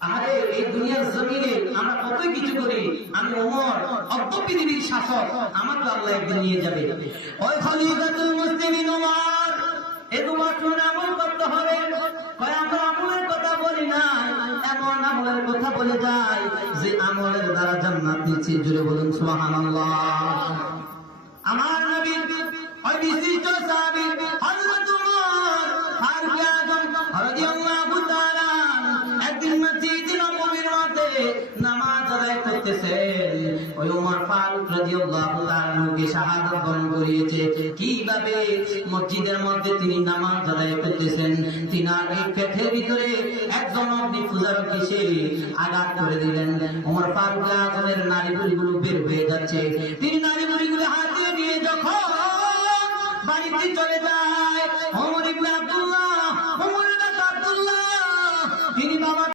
আরে এই দুনিয়ার জমিনে আমরা কত কিছু করি, আমি ওমর অর্ধ পৃথিবীর শাসক, আমার তো আল্লাহ একদিন নিয়ে যাবে। ওই খলিফাতুল মুসলিমিন ওমর এই দোয়া শুনে আমল করতে হবে। কয় আমরা আমলের কথা বলি না, এমন আমলের কথা বলে যায় যে আমলের দ্বারা জান্নাত নিচে। জুড়ে বলুন সুবহানাল্লাহ। আমার নবী ওই বিশিষ্ট সাহাবী হযরত ওমর ফারুক আযম রাদিয়াল্লাহু তাআলা একদিন মসজিদে নববীর মধ্যে নামাজ আদায় করতেছেন। ওই ওমর ফারুক রাদিয়াল্লাহু তাআলাকে শাহাদাত বরণ করিয়েছে। কিভাবে? মসজিদের মধ্যে তিনি নামাজ আদায় করতেছেন, তিনার এই পেটের ভিতরে একজন অগ্নিপূজার এসে আঘাত করে দিলেন। ওমর ফারুক আযমের নাড়িভুড়িগুলো বের হয়ে যাচ্ছে। তিনি নাড়িভুড়িগুলো হাতে নিয়ে যখন বাড়িতে চলে যায়, ওমর ইবনে আব্দুল্লাহ